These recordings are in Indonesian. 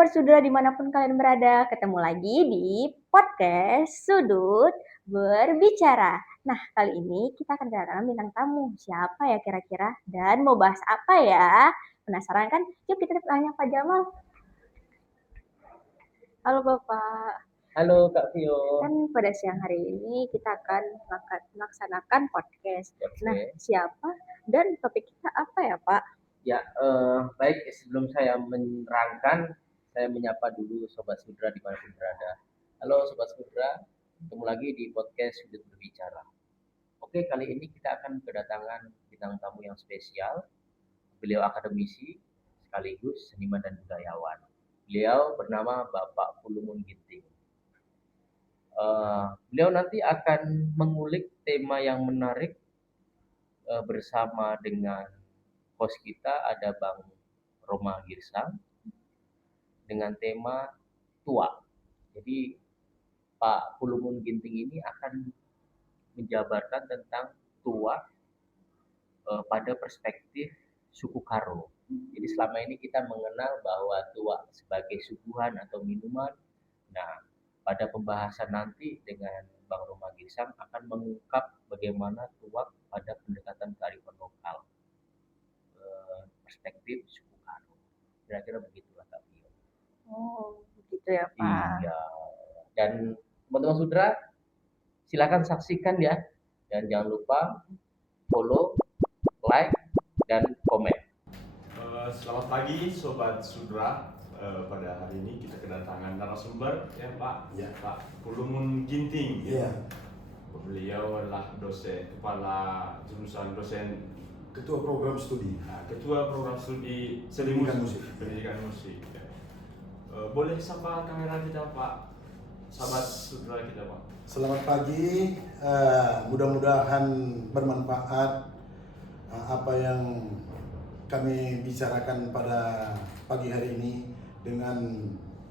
Sobat Sudra dimanapun kalian berada, ketemu lagi di podcast Sudut Berbicara. Nah, kali ini kita akan kedatangan bintang tamu. Siapa ya kira-kira? Dan mau bahas apa ya? Penasaran kan? Yuk kita tanya Pak Jamal. Halo Bapak. Halo Kak Vio. Kan pada siang hari ini kita akan melaksanakan podcast. Nah, Oke. siapa dan topik kita apa ya Pak? Ya, baik sebelum saya menerangkan, saya menyapa dulu Sobat Sudra dimanapun berada. Halo Sobat Sudra, ketemu lagi di podcast Sudut Berbicara. Oke, kali ini kita akan kedatangan bintang tamu yang spesial. Beliau akademisi sekaligus seniman dan budayawan. Beliau bernama Bapak Pulumun Ginting. Beliau nanti akan mengulik tema yang menarik bersama dengan host kita ada Bang Roma Girsang dengan tema tua. Jadi Pak Pulumun Ginting ini akan menjabarkan tentang tua pada perspektif suku Karo. Jadi selama ini kita mengenal bahwa tua sebagai suguhan atau minuman. Nah, pada pembahasan nanti dengan Bang Roma Girsang akan mengungkap bagaimana tua pada pendekatan kearifan lokal. Perspektif suku Karo. Kira-kira begitulah Kak Pio. Oh, begitu ya Pak. Iya. Dan teman-teman Sudra, silakan saksikan ya. Dan jangan lupa follow, like, dan komen. Selamat pagi Sobat Sudra. Pada hari ini kita kedatangan narasumber ya Pak, Ya. Pak Pulumun Ginting. Iya, Beliau adalah kepala jurusan dosen, ketua program studi ketua program studi seni pendidikan musik, musik. pendidikan musik. Ya. Boleh sapa kamera kita Pak, sahabat Sudra kita Pak. Selamat pagi, mudah-mudahan bermanfaat apa yang kami bicarakan pada pagi hari ini dengan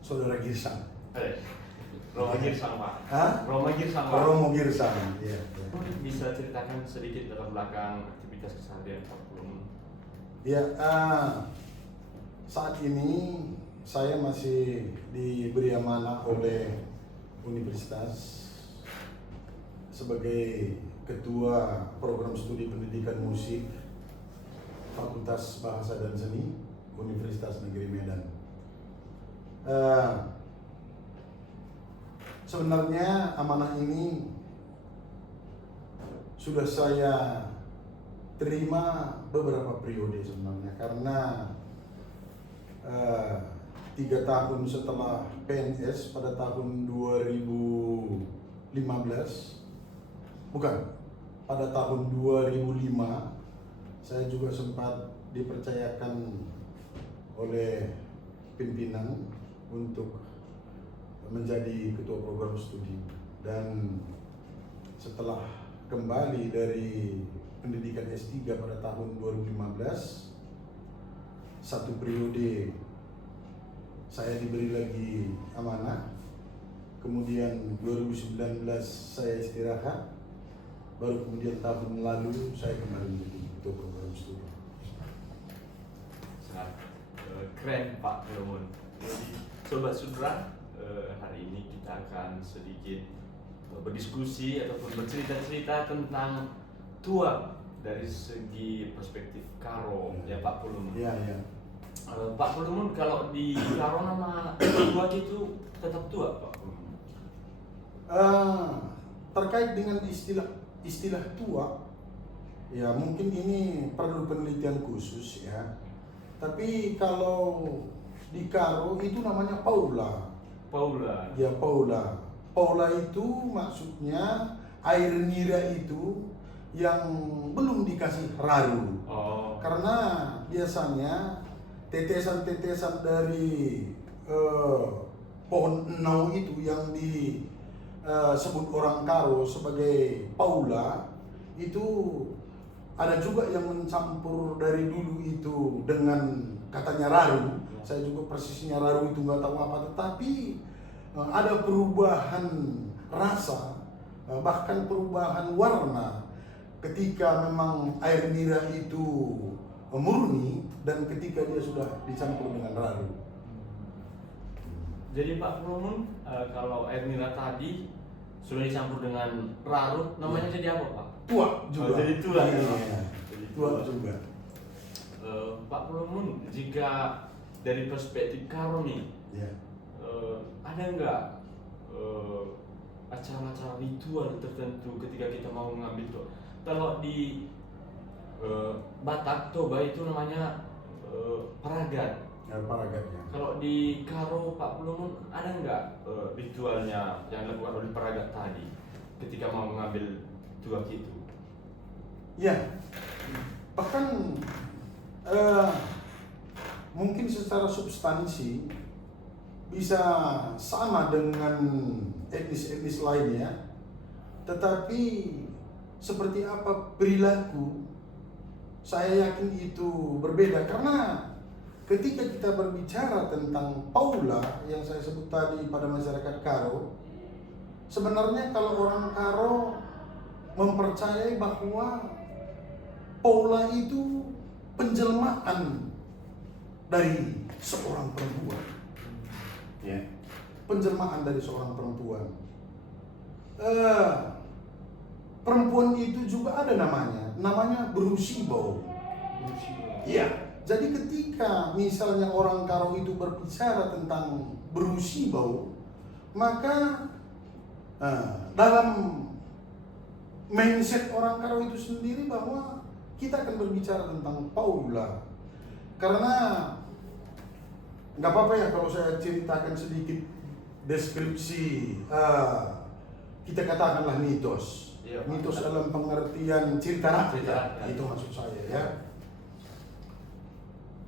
Saudara Girsang. Roma Girsang Pak. Hah? Roma Girsang Pak. Romo Girsang. Iya. Boleh bisa ceritakan sedikit latar belakang aktivitas keseharian Pak Pulumun? Ya, saat ini saya masih diberi amanah oleh Universitas sebagai ketua program studi pendidikan musik Fakultas Bahasa dan Seni Universitas Negeri Medan. Sebenarnya amanah ini sudah saya terima beberapa periode sebenarnya, karena 3 tahun setelah PNS pada tahun 2015, bukan, pada tahun 2005 saya juga sempat dipercayakan oleh pimpinan untuk menjadi ketua program studi. Dan setelah kembali dari pendidikan S3 pada tahun 2015, satu periode saya diberi lagi amanah, kemudian 2019 saya istirahat, baru kemudian tahun lalu saya kembali menjadi ketua program studi. Sangat keren Pak Pulumun. Jadi Sobat Sudra, hari ini kita akan sedikit berdiskusi ataupun bercerita-cerita tentang tua dari segi perspektif Karo ya Pak Pulumun. Iya, iya. Pak Pulumun, kalau di Karo nama tua itu tetap tua Pak Pulumun? Terkait dengan istilah tua, ya mungkin ini perlu penelitian khusus ya. Tapi kalau di Karo itu namanya Paula. Paula. Ya, Paula. Paula itu maksudnya air nira itu yang belum dikasih raru. Oh. Karena biasanya tetesan-tetesan dari pohon enau itu yang disebut orang Karo sebagai Paula, itu ada juga yang mencampur dari dulu itu dengan katanya raru. Saya juga persisnya raru itu nggak tahu apa, tetapi ada perubahan rasa, bahkan perubahan warna ketika memang air nira itu murni dan ketika dia sudah dicampur dengan raru. Jadi Pak Promun, kalau air mineral tadi sudah dicampur dengan larut, namanya jadi apa Pak? Tua juga. Oh, jadi tua ya. Iya. Jadi Tua juga. Pak Promun, jika dari perspektif Karo nih, Ya. ada nggak acara-acara ritual tertentu ketika kita mau mengambil tuh? Kalau di Batak, Toba itu namanya paragat. Ya, paragatnya. Kalau di Karo Pak Promun ada nggak ritualnya yang dilakukan oleh paragat tadi ketika mau mengambil tuak itu? Ya. Bahkan mungkin secara substansi bisa sama dengan etnis-etnis lainnya, tetapi seperti apa perilaku, saya yakin itu berbeda. Karena ketika kita berbicara tentang Paula yang saya sebut tadi pada masyarakat Karo, sebenarnya kalau orang Karo mempercayai bahwa Paula itu penjelmaan dari seorang perempuan. Ya, penjelmaan dari seorang perempuan. Perempuan itu juga ada namanya Brusibau. Iya, jadi ketika misalnya orang Karo itu berbicara tentang Brusibau, maka dalam mindset orang Karo itu sendiri bahwa kita akan berbicara tentang Paula. Karena nggak apa-apa ya kalau saya ceritakan sedikit deskripsi, kita katakanlah mitos. Iya, Mitos dalam pengertian cerita rakyat. Cerita rakyat. Itu maksud saya ya.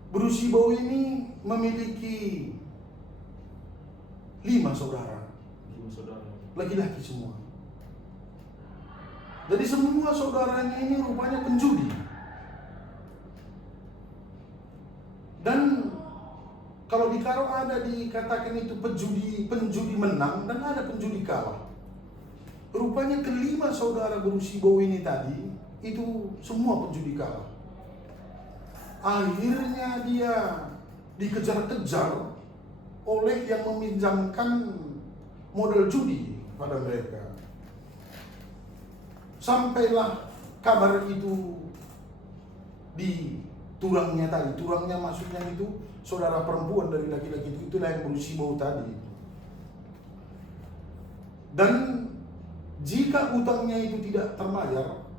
Brusibau ini memiliki 5 saudara, 5 saudara. laki-laki semua. Jadi semua saudaranya ini rupanya penjudi. Dan kalau di Karo ada dikatakan itu penjudi menang dan ada penjudi kalah. Rupanya kelima saudara Brusibau ini tadi itu semua penjudi kalah. Akhirnya dia dikejar-kejar oleh yang meminjamkan modal judi pada mereka. Sampailah kabar itu di turangnya tadi. Turangnya maksudnya itu saudara perempuan dari laki-laki itu, itulah yang Brusibau tadi. Dan jika utangnya itu tidak terbayar,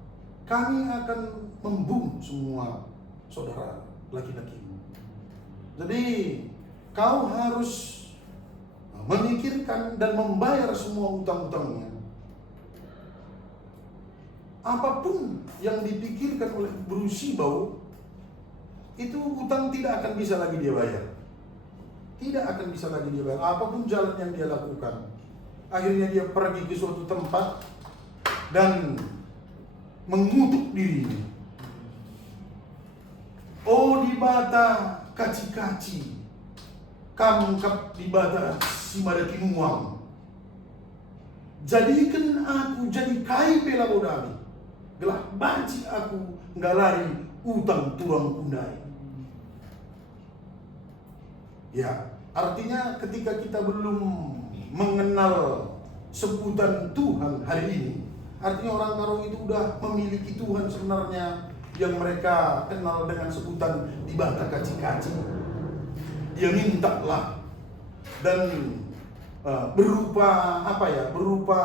kami akan membunuh semua saudara laki-laki. Jadi kau harus memikirkan dan membayar semua utang-utangnya. Apapun yang dipikirkan oleh Brusibau, itu utang tidak akan bisa lagi dia bayar. Tidak akan bisa lagi dia bayar. Apapun jalan yang dia lakukan. Akhirnya dia pergi ke suatu tempat dan mengutuk dirinya. Oh di bata kaci-kaci, kamkap di bata si madatinuang. Jadikan aku jadi kai pela bodami. Gelah banci aku ngalari utang turang kundai. Ya, artinya ketika kita belum mengenal sebutan Tuhan hari ini, artinya orang Karo itu udah memiliki Tuhan sebenarnya yang mereka kenal dengan sebutan di bata kaci-kaci. Dia mintalah dan berupa apa ya? Berupa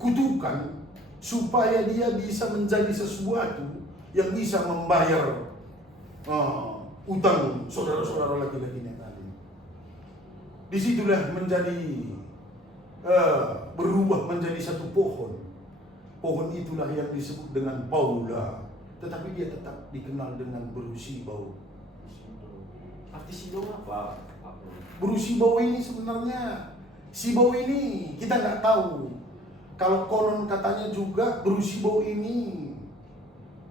kutukan supaya dia bisa menjadi sesuatu yang bisa membayar utang saudara-saudara laki-lakinya tadi. Disitulah menjadi berubah menjadi satu pohon. Pohon itulah yang disebut dengan Paula, tetapi dia tetap dikenal dengan Brusibau. Arti Sibau apa? Brusibau ini sebenarnya, Sibau ini kita nggak tahu. Kalau konon katanya juga Brusibau ini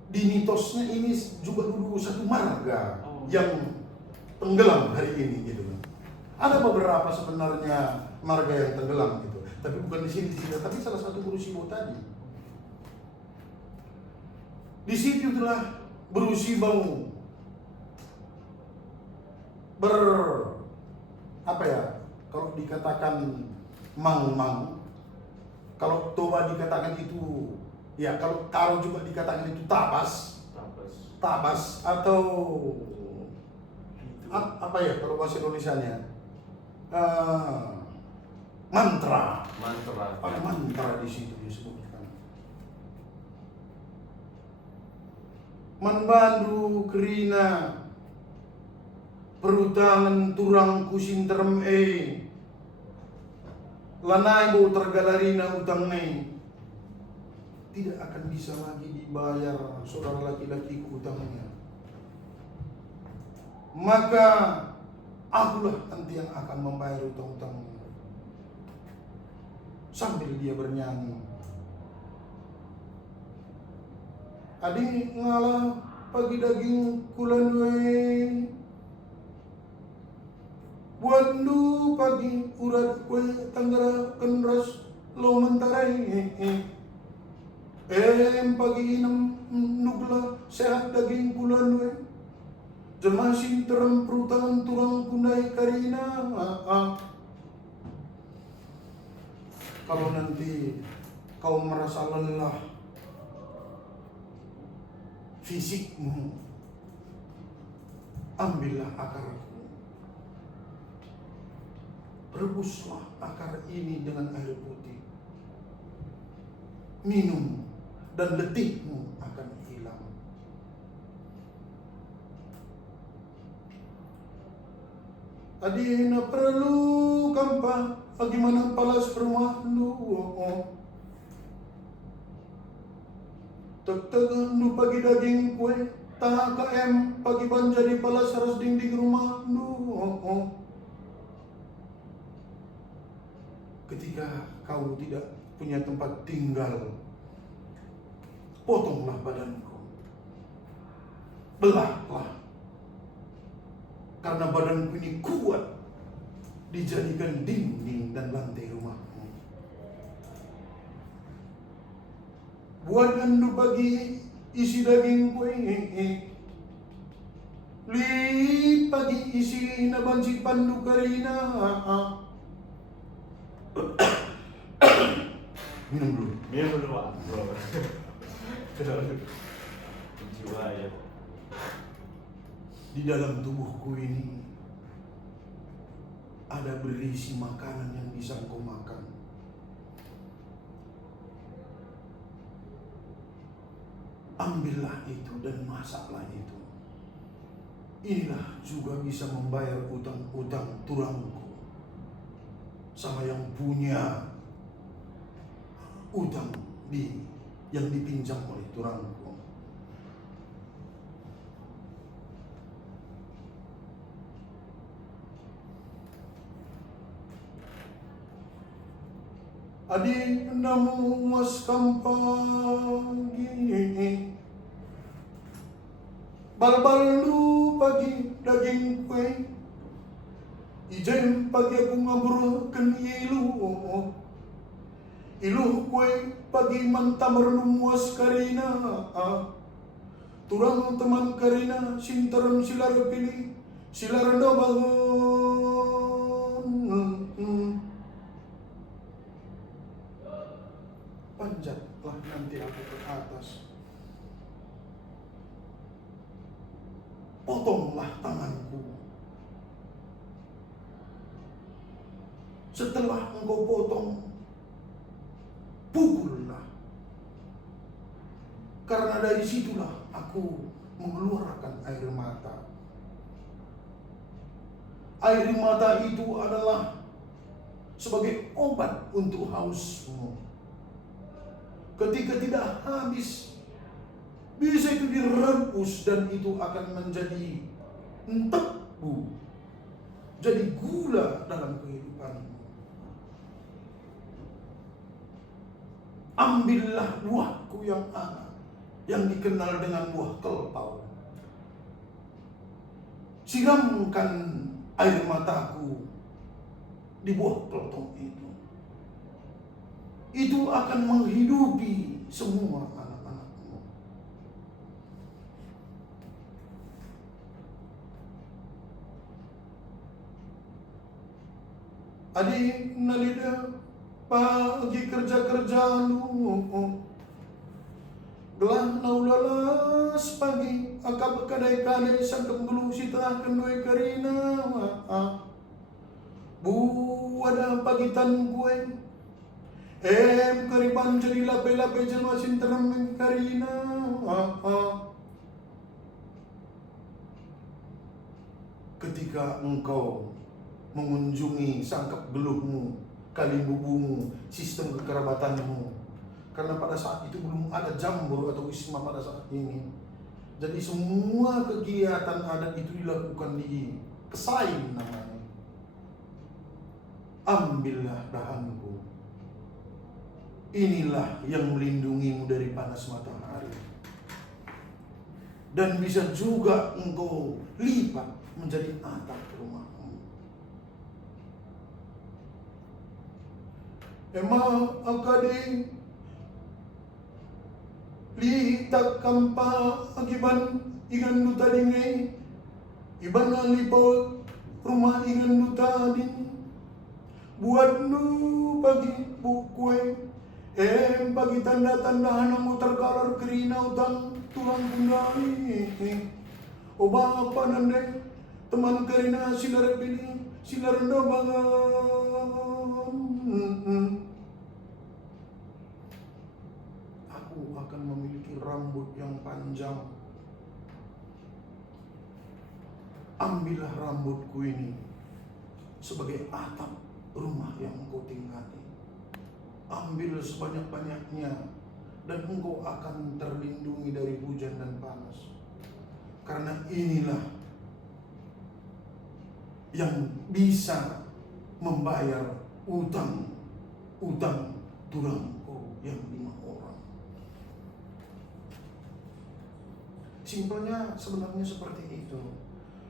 di mitosnya ini juga dulu satu marga yang tenggelam hari ini gitu. Ada beberapa sebenarnya marga yang tenggelam gitu, tapi bukan di sini, tapi salah satu Brusibau tadi. Di situ itulah Brusibau apa ya? Kalau dikatakan mang-mang, kalau toba dikatakan itu, ya kalau karo juga dikatakan itu tabas, Tabas. atau Itu. apa ya kalau bahasa Indonesianya? Mantra. Mantra. Ada mantra di situ disebutkan. Manbandu kerina perutangan turang kusinterem lanai bau tergalarina utang tidak akan bisa lagi dibayar saudara laki-laki utangnya. Maka akulah nanti yang akan membayar utang-utangnya. Sambil dia bernyanyi, adik ngalah pagi daging kulandwe, buandu pagi urat kue tanggara kenras lo mentarai, pagi inem nugla sehat daging kulandwe, jemasin terang perutangan turang kunai karina. Kalau nanti kau merasa lelah fisikmu, ambillah akarku, rebuslah akar ini dengan air putih, minum dan letihmu akan hilang. Adina perlu kampa bagaimana palas rumah lu, tek-tek nu pagi daging kue, tak KM pagi ban jadi palas harus dinding rumah lu. Ketika kau tidak punya tempat tinggal, potonglah badanku, belahlah, karena badanku ini kuat dijadikan dinding dan lantai rumahmu. Buat andu pagi isi daging kue, li pagi isi nabansi pandu karina. Minum dulu. Pak bro. Jiwa ya. Di dalam tubuhku ini ada berisi makanan yang bisa kau makan. Ambillah itu dan masaklah itu. Inilah juga bisa membayar utang-utang turangku sama yang punya utang yang dipinjam oleh turangku. Adi namu mas kampagi, balbaldu pagi daging kue, ijen pagi aku ngaburkan ilu kue pagi mantamar numuas karina, turang teman karina sintaran silar pilih silar bangun. Panjatlah nanti aku ke atas, potonglah tanganku. Setelah engkau potong, pukullah, karena dari situlah aku mengeluarkan air mata. Air mata itu adalah sebagai obat untuk hausmu. Ketika tidak habis, bisa itu direbus dan itu akan menjadi tebu, jadi gula dalam kehidupanmu. Ambillah buahku yang anak, yang dikenal dengan buah kelpau. Siramkan air mataku di buah kelpau itu. Itu akan menghidupi semua anak-anakmu. adik nalida pagi kerja lu. Gelah naulalas pagi akap kadai-kadai sangkap gelu sita kendoi karina. Buada pagitan gue kariban jadi lape-lape jelmasin terang karina. Ketika engkau mengunjungi sangkap geluhmu, kalibubumu, sistem kekerabatanmu, karena pada saat itu belum ada jambur atau wisma pada saat ini. Jadi semua kegiatan adat itu dilakukan di Kesain namanya. Ambillah dahanku. Inilah yang melindungimu dari panas matahari. Dan bisa juga engkau lipat menjadi atap rumahmu. Emang akade litak kampa akiban ikan duta dini iban alipol rumah ikan duta dini buat nu pagi bukue pagi tanda-tanda hanang terkalar kerina utang tulang punai oba apa nande teman kerina silar pilih silar bangan. Aku akan memiliki rambut yang panjang. Ambillah rambutku ini sebagai atap rumah yang engkau tinggali. Ambil sebanyak-banyaknya dan engkau akan terlindungi dari hujan dan panas. Karena inilah yang bisa membayar utang tulangku yang 5 orang. Simpelnya sebenarnya seperti itu.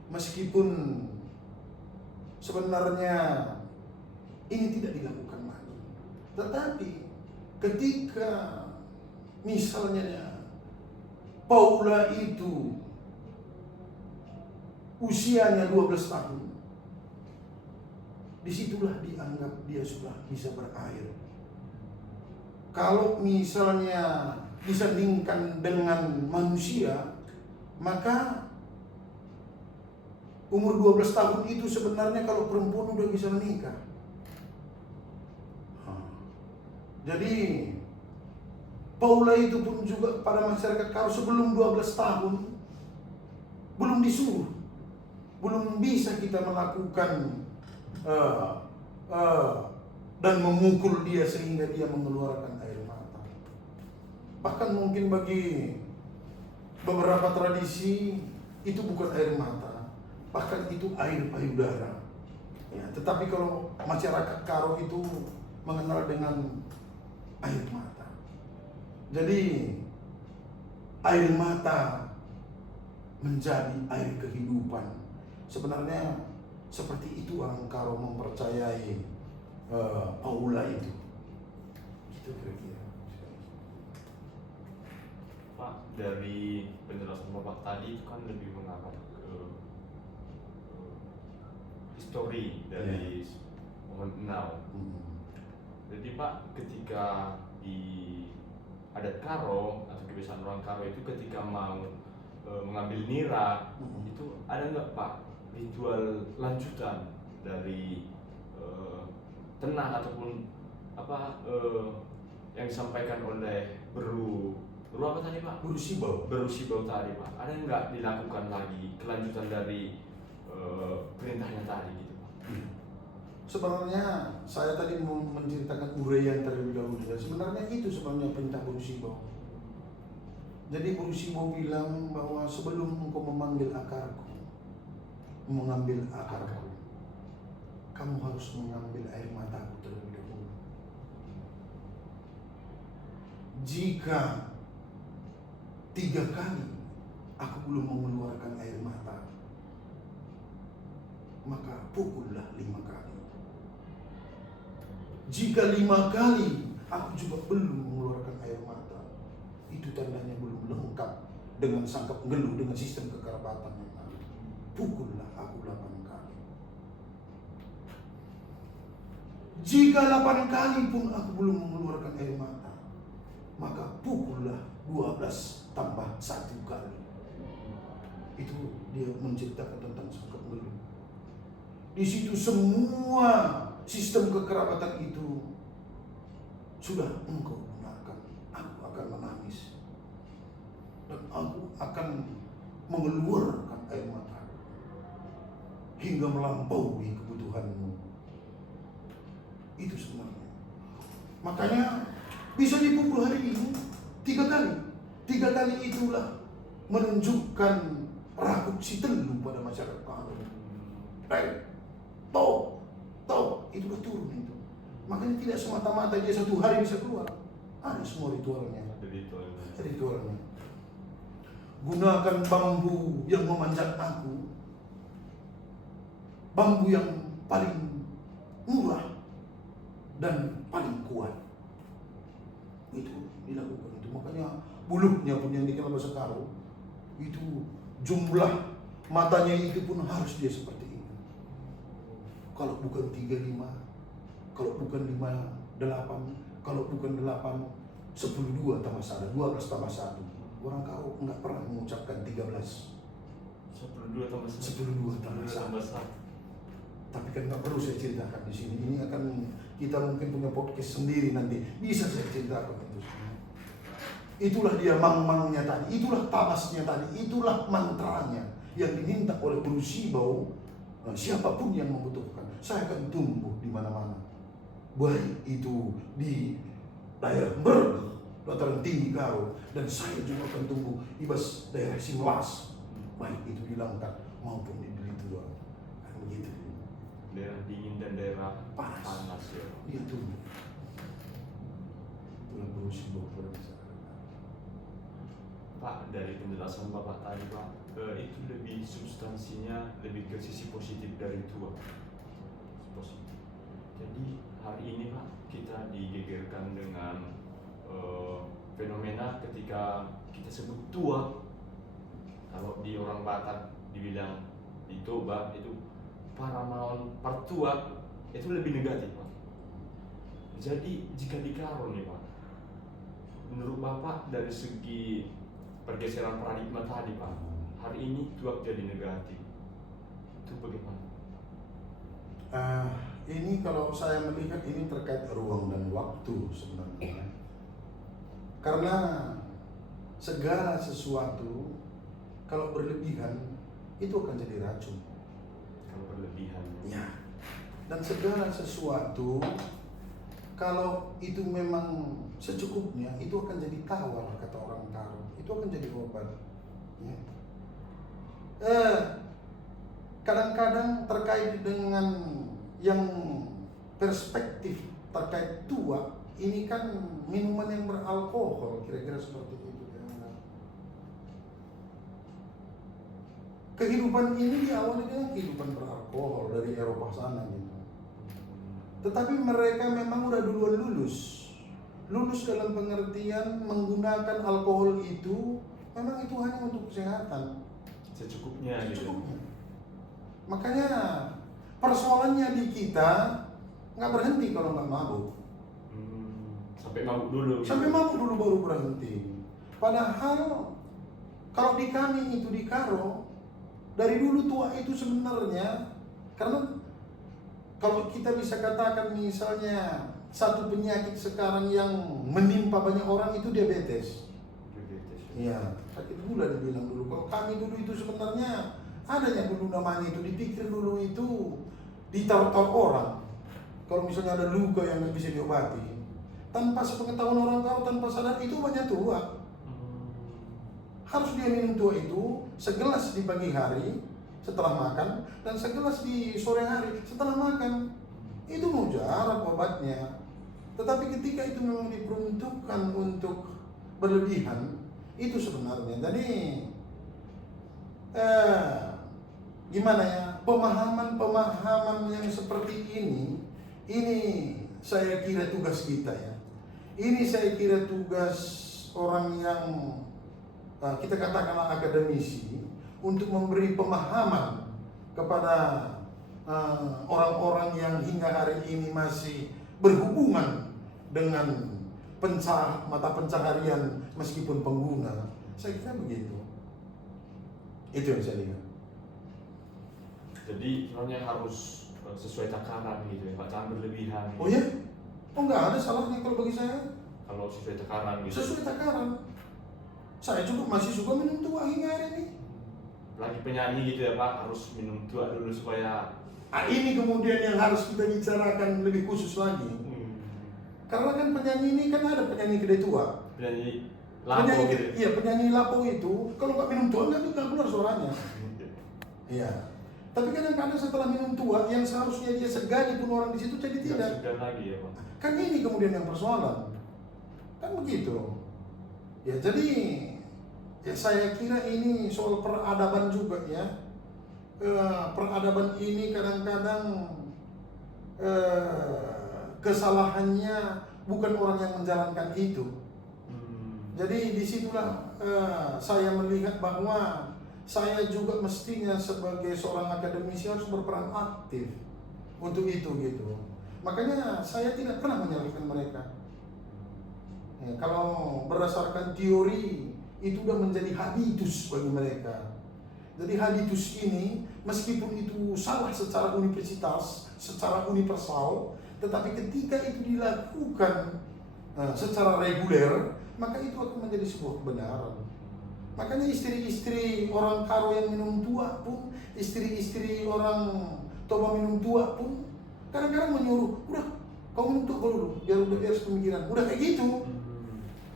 Meskipun sebenarnya ini tidak dilakukan lagi. Tetapi ketika misalnya Paula itu usianya 12 tahun, disitulah dianggap dia sudah bisa berair. Kalau misalnya disandingkan dengan manusia, maka umur 12 tahun itu sebenarnya kalau perempuan udah bisa menikah. Jadi Paula itu pun juga pada masyarakat kalau sebelum 12 tahun belum disuruh, belum bisa kita melakukan dan memukul dia sehingga dia mengeluarkan air mata. Bahkan mungkin bagi beberapa tradisi itu bukan air mata, bahkan itu air payudara. Ya, tetapi kalau masyarakat Karo itu mengenal dengan air mata. Jadi air mata menjadi air kehidupan. Sebenarnya seperti itu orang Karo mempercayai Paula itu. Gitu kira-kira. Pak, dari penjelasan Bapak tadi itu kan lebih mengangkat ke histori dari momen now. Jadi Pak, ketika di adat Karo atau kebiasaan orang Karo itu ketika mau mengambil nira, itu ada nggak Pak ritual lanjutan dari tenah ataupun apa yang disampaikan oleh beru apa tadi Pak? Beru Sibau tadi Pak. Ada nggak dilakukan lagi kelanjutan dari perintahnya tadi gitu Pak? Sebenarnya saya tadi menceritakan uraian terlebih dahulu. Sebenarnya itu sebenarnya perintah Beru Sibau. Jadi Beru Sibau bilang bahwa sebelum engkau mengambil akarku, kamu harus mengambil air mataku terlebih dahulu. Jika 3 kali aku belum mengeluarkan air mata, maka pukullah 5 kali. Jika 5 kali aku juga belum mengeluarkan air mata, itu tandanya belum lengkap dengan sangkap ngeluh dengan sistem kekerabatan yang ada. Pukullah aku 8 kali. Jika 8 kali pun aku belum mengeluarkan air mata, maka pukullah 12 tambah 1 kali. Itu dia menceritakan tentang sangkap ngeluh. Di situ semua sistem kekerabatan itu sudah engkau gunakan. Aku akan menangis dan aku akan mengeluarkan air mata hingga melampaui kebutuhanmu. Itu sebenarnya. Makanya bisa dipukul hari ini 3 kali. 3 kali itulah menunjukkan rakuk si telu pada masyarakat Karo. Tau, itu udah turun itu. Makanya tidak semata-mata dia 1 hari bisa keluar. Ada semua ritualnya. Ritualnya. Gunakan bambu yang memanjat aku. Bambu yang paling murah dan paling kuat. Itu dilakukan itu. Makanya buluhnya pun yang dikenal bahasa Karo itu jumlah matanya itu pun harus dia seperti itu. Kalau bukan 35, kalau bukan 58, kalau bukan 8, 10 2 tambah 1, 12 tambah 1. Orang Karo enggak pernah mengucapkan 13. 10 tambah 1. 10 2 tambah 1. Tapi kan nggak perlu saya ceritakan di sini. Ini akan kita mungkin punya podcast sendiri nanti. Bisa saya ceritakan itu semua. Itulah dia mang-mangnya tadi. Itulah tabasnya tadi. Itulah mantranya yang diminta oleh Guru Sibau. Siapapun yang membutuhkan, saya akan tumbuh di mana-mana. Baik itu di daerah Berg, dataran tinggi Karo, dan saya juga akan tumbuh di daerah Simelas. Baik itu di Langkat maupun di Belitung. Begitu. Daerah dingin dan daerah panas ya. Itu yang Guru Sibau berbicara. Pak, dari penjelasan Bapak tadi Pak, itu lebih substansinya lebih ke sisi positif dari tua. Positif. Jadi hari ini Pak, kita digegerkan dengan fenomena ketika kita sebut tua. Kalau di orang Batak dibilang di Toba itu paramaon partua, itu lebih negatif Pak. Jadi jika di Karo nih Pak, menurut Bapak dari segi pergeseran paradigma tadi Pak, hari ini tua jadi negatif, itu bagaimana? Ini kalau saya melihat ini terkait ruang dan waktu sebenarnya. Karena segala sesuatu kalau berlebihan itu akan jadi racun. Kalau berlebihan. Ya. Dan segala sesuatu kalau itu memang secukupnya itu akan jadi tawar, kata orang Karo. Itu akan jadi obat. Ya. Kadang-kadang terkait dengan yang perspektif terkait tua, ini kan minuman yang beralkohol, kira-kira seperti itu. Kehidupan ini diawali dengan kehidupan beralkohol dari Eropa sana gitu. Tetapi mereka memang udah duluan lulus dalam pengertian menggunakan alkohol itu memang itu hanya untuk kesehatan. Secukupnya. Makanya persoalannya di kita nggak berhenti kalau nggak mabuk. Sampai mabuk dulu. Sampai mabuk dulu baru berhenti. Padahal kalau di kami itu di Karo dari dulu tua itu sebenarnya, karena kalau kita bisa katakan misalnya satu penyakit sekarang yang menimpa banyak orang itu diabetes. Iya, sakit gula dibilang dulu. Kalau kami dulu itu sebenarnya adanya dulu namanya itu, dipikir dulu itu ditaruh-taruh orang. Kalau misalnya ada luka yang nggak bisa diobati, tanpa sepengetahuan orang tahu, tanpa sadar itu banyak tua. Harus dia minum tua itu segelas di pagi hari setelah makan dan segelas di sore hari setelah makan. Itu mujarab obatnya. Tetapi ketika itu memang diperuntukkan untuk berlebihan, itu sebenarnya. Jadi gimana ya, pemahaman yang seperti ini saya kira tugas kita ya. Ini saya kira tugas orang yang kita katakanlah akademisi untuk memberi pemahaman kepada orang-orang yang hingga hari ini masih berhubungan dengan mata pencaharian meskipun pengguna. Saya kira begitu. Itu yang saya lihat. Jadi sebenarnya harus sesuai takaran gitu ya Pak, jangan berlebihan. Oh ya? Oh nggak ada salahnya kalau bagi saya. Kalau sesuai takaran gitu. Sesuai takaran. Saya juga masih suka minum tua hingga hari ini. Lagi penyanyi gitu ya Pak, harus minum tua dulu supaya. Ini kemudian yang harus kita bicarakan lebih khusus lagi. Karena kan penyanyi ini kan ada penyanyi gede tua. Penyanyi lapo gitu. Iya, penyanyi lapo itu kalau nggak minum tua nggak keluar suaranya. Iya. Tapi kadang-kadang setelah minum tua yang seharusnya dia segani pun orang di situ jadi tidak. Segan lagi ya Pak. Kan ini kemudian yang persoalan. Kan begitu. Ya jadi ya saya kira ini soal peradaban juga ya. Peradaban ini kadang-kadang kesalahannya bukan orang yang menjalankan itu. Jadi disitulah saya melihat bahwa saya juga mestinya sebagai seorang akademisi harus berperan aktif untuk itu gitu. Makanya saya tidak pernah menyalahkan mereka. Ya, kalau berdasarkan teori itu sudah menjadi habitus bagi mereka. Jadi habitus ini meskipun itu salah secara universitas, secara universal, tetapi ketika itu dilakukan secara reguler, maka itu akan menjadi sebuah kebenaran. Makanya istri-istri orang karo yang minum tua pun, istri-istri orang toba minum tua pun kadang-kadang menyuruh, udah kau minum tua dulu, biar udah beres pemikiran, udah kayak gitu.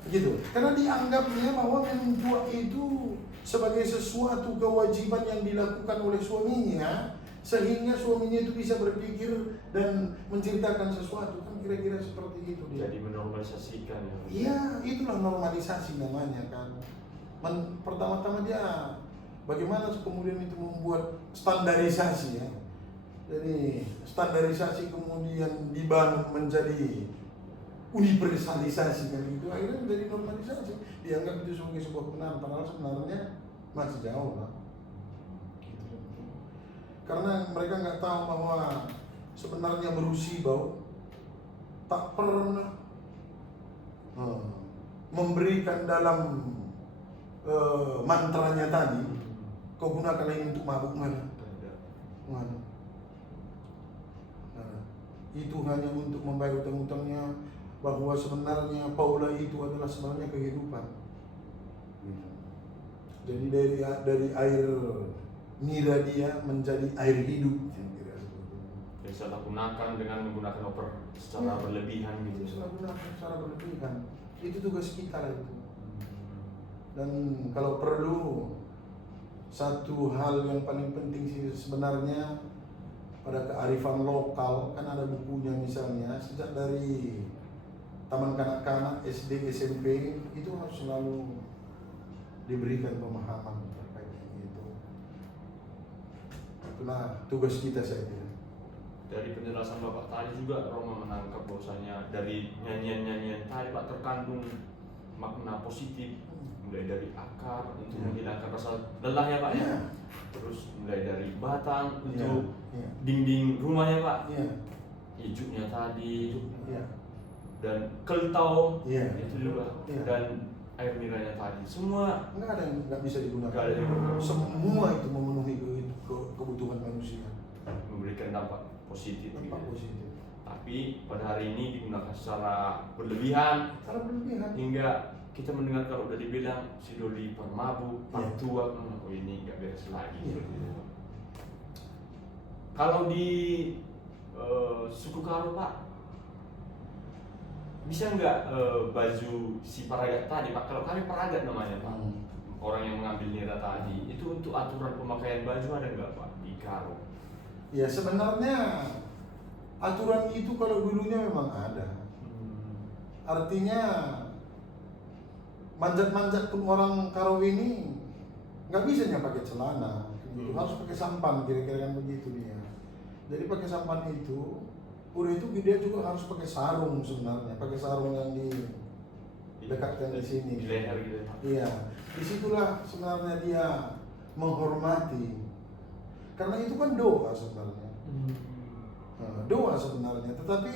Gitu. Karena dianggapnya bahwa minum tua itu sebagai sesuatu kewajiban yang dilakukan oleh suaminya, sehingga suaminya itu bisa berpikir dan menceritakan sesuatu. Kan kira-kira seperti itu dia. Jadi menormalisasikan ya. Iya, itulah normalisasi namanya kan. Pertama-tama dia bagaimana kemudian itu membuat standarisasi ya. Jadi standarisasi kemudian dibangun menjadi universalisasi kan itu akhirnya menjadi normalisasi. Dianggap itu sebagai sebuah kebenaran padahal sebenarnya masih jauh lah. Gitu. Karena mereka nggak tahu bahwa sebenarnya berusibau tak pernah memberikan dalam mantranya tadi, kau gunakan ini untuk mabuk mana? Mana? Nah, itu hanya untuk membayar utang-utangnya, bahwa sebenarnya Paula itu adalah sebenarnya kehidupan. Jadi dari air nira dia menjadi air hidup. Jadi salah gunakan dengan menggunakan oper secara berlebihan gitu. Salah gunakan secara berlebihan. Itu tugas kita itu. Dan kalau perlu satu hal yang paling penting sih sebenarnya pada kearifan lokal, kan ada bukunya misalnya sejak dari taman kanak-kanak SD SMP itu harus selalu diberikan pemahaman terkait itu. Itulah tugas kita saya kira. Dari penjelasan Bapak tadi juga Roma menangkap bahwasanya dari nyanyian-nyanyian tadi Pak terkandung makna positif, mulai dari akar untuk menghilangkan rasa lelah ya Pak ya. Terus mulai dari batang untuk dinding rumahnya Pak. Ijuknya tadi. Dan keltau itu juga. Dan air niranya tadi. Semua nggak ada yang nggak bisa digunakan. Nggak ada yang semua itu memenuhi kebutuhan manusia. Memberikan dampak positif. Dampak positif. Tapi pada hari ini digunakan secara berlebihan. Hingga kita mendengar kalau udah dibilang si Doli permabuk, tua, oh ini nggak beres lagi. Kalau di suku Karo Pak, bisa nggak baju si Paragat tadi Pak? Kalau kami Paragat namanya Pak, orang yang mengambil nira tadi, itu untuk aturan pemakaian baju ada nggak Pak di Karo? Ya sebenarnya aturan itu kalau dulunya memang ada. Artinya manjat-manjat pun orang Karo ini nggak bisa pakai celana, harus pakai sampan, kira-kira kan begitu dia. Jadi pakai sampan itu, udah itu dia juga harus pakai sarung sebenarnya, pakai sarung yang didekatkan di sini. Di leher gitu. Iya, disitulah sebenarnya dia menghormati, karena itu kan doa sebenarnya. Doa sebenarnya, tetapi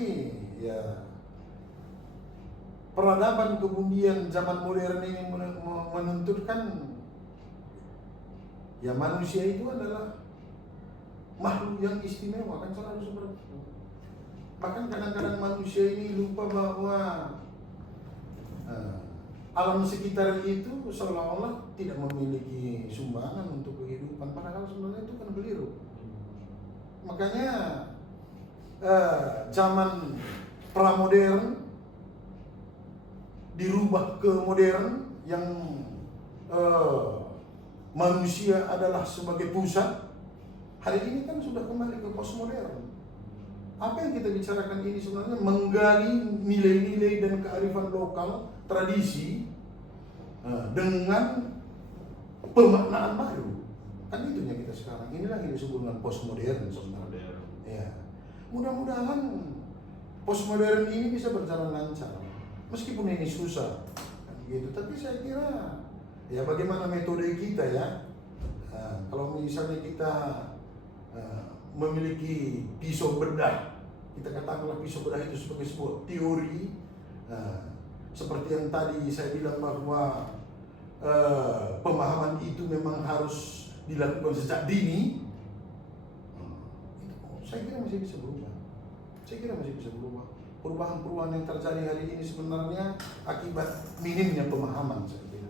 ya peradaban kemudian zaman modern ini menuntutkan ya manusia itu adalah makhluk yang istimewa, kan selalu seperti itu. Bahkan kadang-kadang manusia ini lupa bahwa alam sekitar itu seolah-olah tidak memiliki sumbangan untuk kehidupan, padahal sebenarnya itu kan keliru. Makanya zaman pramodern dirubah ke modern yang manusia adalah sebagai pusat. Hari ini kan sudah kembali ke postmodern. Apa yang kita bicarakan ini sebenarnya menggali nilai-nilai dan kearifan lokal, tradisi dengan pemaknaan baru. Kan itunya kita sekarang. Inilah yang disebut dengan postmodern sebenarnya. Ya. Mudah-mudahan postmodern ini bisa berjalan lancar. Meskipun ini susah, kan gitu. Tapi saya kira ya bagaimana metode kita ya. Kalau misalnya kita memiliki pisau bedah, kita katakanlah pisau bedah itu sebagai sebuah teori. Seperti yang tadi saya bilang bahwa pemahaman itu memang harus dilakukan sejak dini. Saya kira masih bisa berubah. Perubahan-perubahan yang terjadi hari ini sebenarnya akibat minimnya pemahaman. Saya kira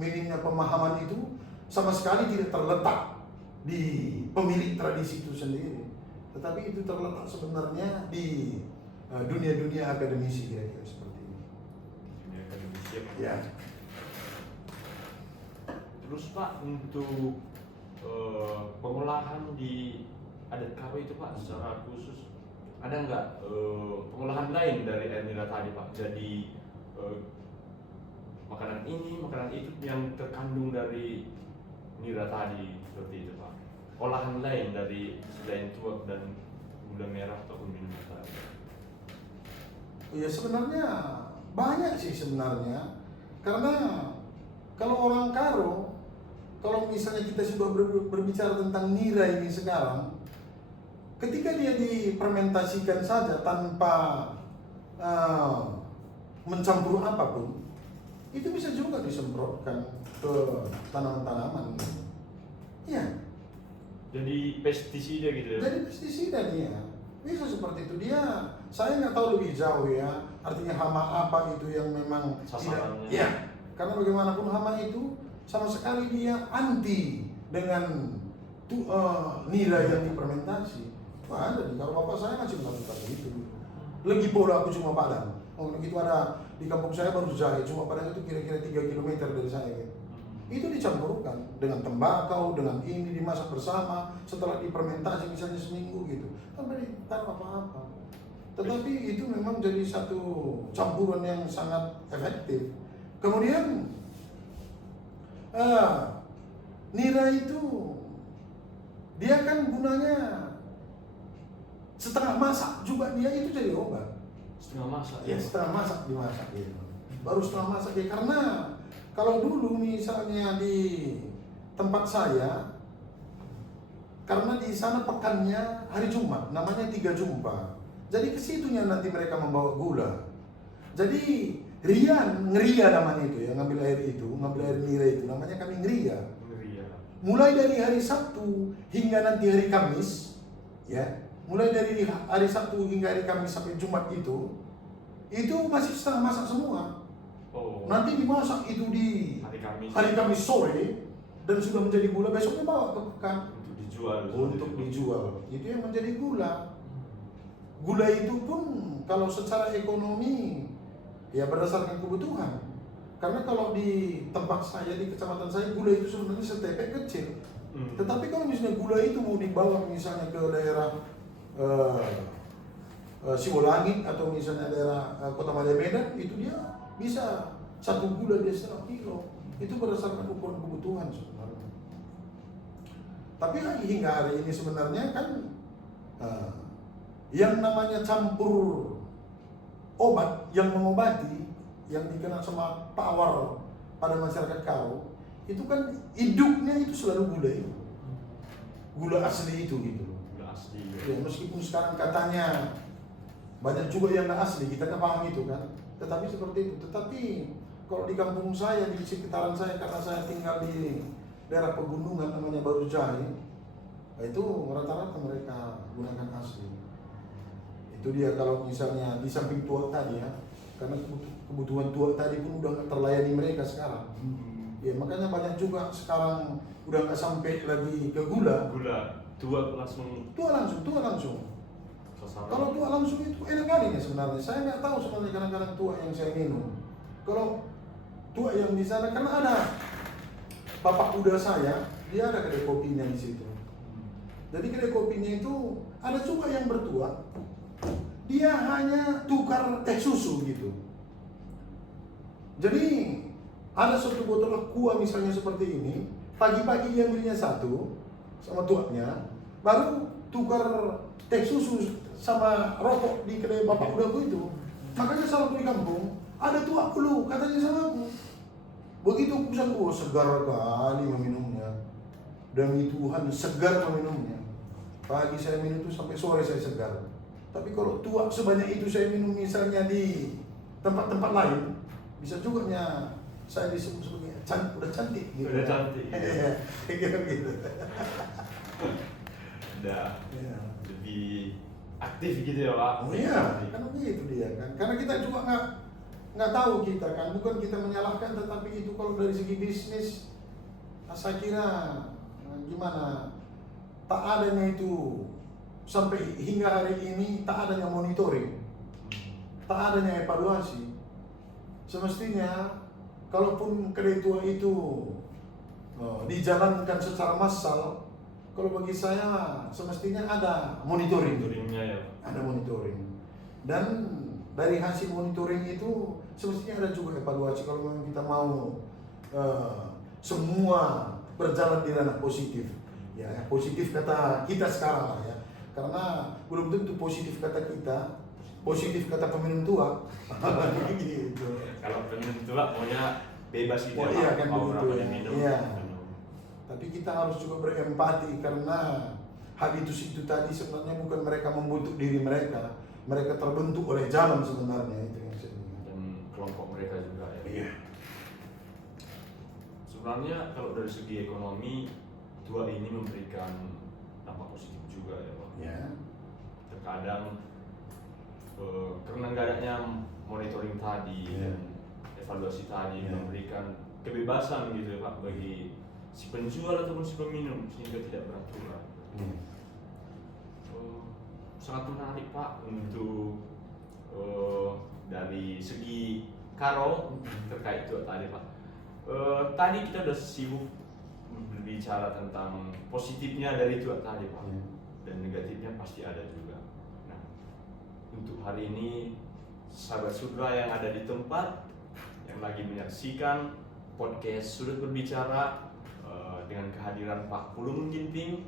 minimnya pemahaman itu sama sekali tidak terletak di pemilik tradisi itu sendiri, tetapi itu terletak sebenarnya di dunia-dunia akademisi, kira-kira seperti ini. Dunia akademisi Ya. Terus Pak, untuk pengolahan di adat Karo itu Pak, secara khusus ada nggak pengolahan lain dari air nira tadi Pak? Jadi makanan ini, makanan itu yang terkandung dari nira tadi seperti itu Pak. Olahan lain dari selain tuak dan gula merah ataupun minum tadi. Ya sebenarnya banyak sih sebenarnya, karena kalau orang Karo, kalau misalnya kita sudah berbicara tentang nira ini sekarang, ketika dia difermentasikan saja tanpa mencampur apapun, itu bisa juga disemprotkan ke tanaman-tanaman. Iya. Jadi pestisida gitu ya? Jadi pestisida dia. Bisa seperti itu. Dia, saya nggak tahu lebih jauh ya, artinya hama apa itu yang memang sasarannya. tidak. Ya, karena bagaimanapun hama itu sama sekali dia anti dengan nilai yang difermentasi. Wah, ada di kalau bapak saya masih melakukan itu. Lagi pola aku cuma Padang. Oh, begitu ada di kampung saya baru Jahe, cuma Padang itu kira-kira 3 km dari saya. Gitu. Itu dicampurkan dengan tembakau, dengan ini dimasak bersama, setelah difermentasi misalnya seminggu gitu. Tanpa ditaruh apa-apa. Tetapi itu memang jadi satu campuran yang sangat efektif. Kemudian nira itu dia kan gunanya setengah masak juga, dia itu jadi obat. Setengah masak Ya setengah masak dimasak gitu. Baru setengah masak ya, karena kalau dulu misalnya di tempat saya, karena di sana pekannya hari Jumat, namanya 3 Jumpa. Jadi kesitunya nanti mereka membawa gula. Jadi ngeria namanya itu ya, ngambil air nira itu, namanya kami ngeria. Mulai dari hari Sabtu hingga nanti hari Kamis, ya, mulai dari hari Sabtu hingga hari Kamis sampai Jumat itu masih setengah masak semua. Oh. Nanti dimasak itu di hari Kamis sore dan sudah menjadi gula, besoknya bawa ke pekan untuk dijual. Itu yang menjadi gula. Gula itu pun kalau secara ekonomi ya berdasarkan kebutuhan. Karena kalau di tempat saya, di kecamatan saya, gula itu sebenarnya setepek kecil. Tetapi kalau misalnya gula itu mau dibawa misalnya ke daerah Sibolangit atau misalnya daerah Kota Malaya Medan, itu dia bisa 1 gula dia 1 kilo. Itu berdasarkan ukuran kebutuhan sebenarnya. Tapi hingga hari ini sebenarnya kan yang namanya campur obat yang mengobati, yang dikenal sama tawar pada masyarakat Karo, itu kan hidupnya itu selalu gula itu. Gula asli itu gitu. asli. Ya, meskipun sekarang katanya banyak juga yang nggak asli, kita kan paham itu kan. Tetapi seperti itu. Tetapi kalau di kampung saya, di sekitaran saya, karena saya tinggal di daerah pegunungan namanya Barujai, itu rata-rata mereka gunakan asli. Itu dia kalau misalnya di samping tua tadi ya, karena kebutuhan tua tadi pun udah nggak terlayani mereka sekarang. Ya makanya banyak juga sekarang udah nggak sampai lagi ke gula. Tua langsung Tua langsung. sasaran. Kalau tua langsung itu enak kali ya sebenarnya. Saya nggak tahu sebenarnya kadang-kadang tua yang saya minum. Kalau tua yang di sana karena ada bapak muda saya, dia ada kedai kopinya di situ. Jadi kedai kopinya itu ada juga yang bertua. Dia hanya tukar teh susu gitu. Jadi ada satu botol aqua misalnya seperti ini, pagi-pagi dia belinya satu sama tuaknya, baru tukar teh susu sama rokok di kedai bapak udaku itu. Makanya salah di kampung ada tuak dulu katanya sama aku. Begitu aku bilang, oh segar kali meminumnya. Demi Tuhan segar meminumnya. Pagi saya minum itu sampai sore saya segar. Tapi kalau tuak sebanyak itu saya minum misalnya di tempat-tempat lain, bisa juga saya disebut sebagai udah cantik gitu. Udah cantik. Iya, gitu. Udah Iya. lebih aktif gitu ya Pak. Oh iya, kan begitu dia kan. Karena kita juga nggak tahu kita kan, bukan kita menyalahkan, tetapi itu kalau dari segi bisnis, saya kira gimana, tak adanya itu sampai hingga hari ini tak adanya monitoring, tak adanya evaluasi. Semestinya kalaupun kedai tua itu dijalankan secara massal, kalau bagi saya semestinya ada monitoring. Monitoringnya ya. Ada monitoring. Dan dari hasil monitoring itu semestinya ada juga evaluasi kalau memang kita mau semua berjalan di ranah positif. Ya, positif kata kita sekarang lah ya. Karena belum tentu positif kata kita, positif kata peminum tua. Gitu. Kalau peminum tua maunya bebas gitu Oh ya, iya Pak. kan Mau begitu berapa ya. diminum. Iya. Tapi kita harus juga berempati karena habitus itu tadi sebenarnya bukan mereka membentuk diri mereka, mereka terbentuk oleh zaman sebenarnya, itu yang saya bilang. Dan kelompok mereka juga ya. Iya. Sebenarnya kalau dari segi ekonomi tua ini memberikan dampak positif juga ya Pak. Ya. Terkadang karena nggak adanya monitoring tadi Iya. dan evaluasi tadi Iya. memberikan kebebasan gitu ya Pak bagi si penjual ataupun si peminum sehingga tidak beraturan. Iya. Sangat menarik Pak untuk dari segi karo terkait itu tadi Pak. Tadi kita udah sibuk berbicara tentang positifnya dari itu tadi Pak, Iya. dan negatifnya pasti ada juga. Nah, untuk hari ini sahabat Sudra yang ada di tempat yang lagi menyaksikan podcast Sudut Berbicara dengan kehadiran Pak Pulungun Ginting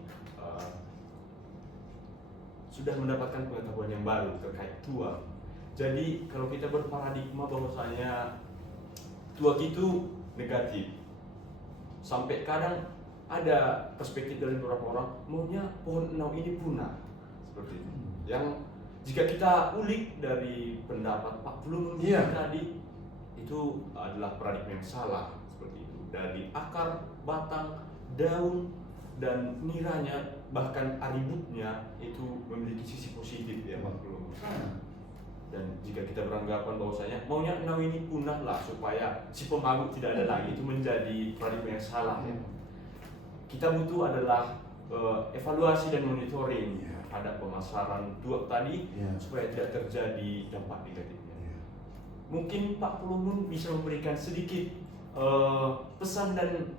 sudah mendapatkan pengetahuan yang baru terkait tua. Jadi kalau kita berparadigma bahwasanya tua itu negatif, sampai kadang ada perspektif dari beberapa orang maunya pohon enau ini punah seperti itu. Yang jika kita ulik dari pendapat Pak Pulungun Iya. tadi, itu adalah paradigma yang salah seperti itu. Dari akar, batang, daun, dan niranya bahkan aributnya itu memiliki sisi positif ya Pak Pulungun. Dan jika kita beranggapan bahwasanya maunya enau ini punah lah supaya si pemabuk tidak ada lagi, itu menjadi paradigma yang salah ya. Kita butuh adalah evaluasi dan monitoring terhadap pemasaran tua tadi supaya tidak terjadi dampak negatifnya. Mungkin Pak Pulungun bisa memberikan sedikit pesan dan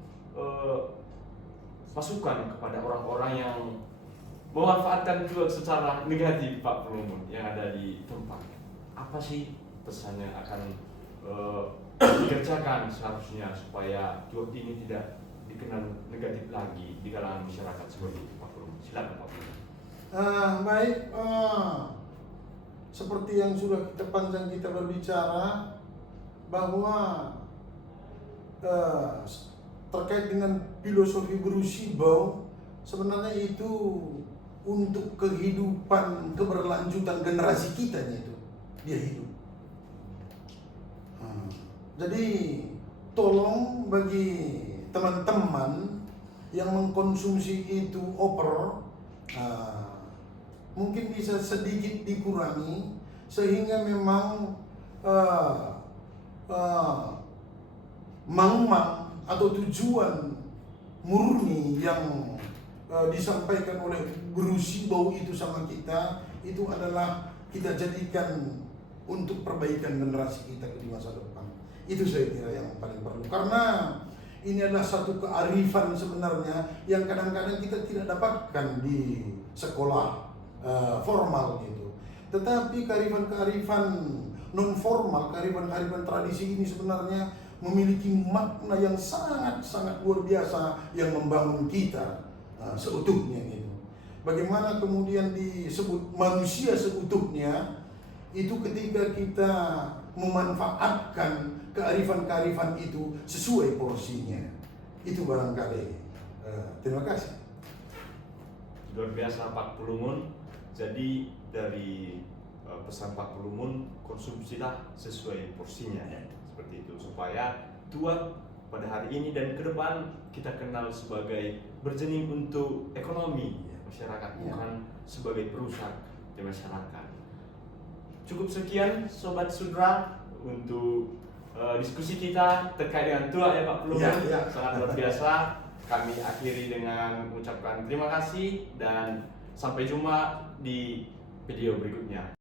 masukan kepada orang-orang yang memanfaatkan tua secara negatif Pak Pulungun yang ada di tempat. Apa sih pesan yang akan dikerjakan seharusnya supaya tua ini tidak dikenal negatif lagi di kalangan masyarakat seperti itu Pak Pulungun? Silakan Pak Pulungun. Baik, seperti yang sudah panjang kita berbicara bahwa terkait dengan filosofi Bruce Bow, sebenarnya itu untuk kehidupan keberlanjutan generasi kita itu dia hidup. Jadi tolong bagi teman-teman yang mengkonsumsi itu oper, mungkin bisa sedikit dikurangi sehingga memang mang-mang atau tujuan murni yang disampaikan oleh Guru Sibau itu sama kita itu adalah kita jadikan untuk perbaikan generasi kita di masa depan. Itu saya kira yang paling perlu, karena ini adalah satu kearifan sebenarnya yang kadang-kadang kita tidak dapatkan di sekolah formal gitu. Tetapi kearifan-kearifan non formal, kearifan-kearifan tradisi ini sebenarnya memiliki makna yang sangat-sangat luar biasa yang membangun kita seutuhnya gitu. Bagaimana kemudian disebut manusia seutuhnya itu ketika kita memanfaatkan kearifan-kearifan itu sesuai porsinya. Itu barangkali. Terima kasih. Luar biasa Pak Pulungun. Jadi dari pesan Pak Pulungun, konsumsilah sesuai porsinya ya. Seperti itu supaya tua pada hari ini dan ke depan kita kenal sebagai berjening untuk ekonomi masyarakat, bukan sebagai perusak di masyarakat. Cukup sekian Sobat Sudra untuk diskusi kita terkait dengan tua ya Pak Pulungun. Sangat luar biasa. Kami akhiri dengan mengucapkan terima kasih dan sampai jumpa di video berikutnya.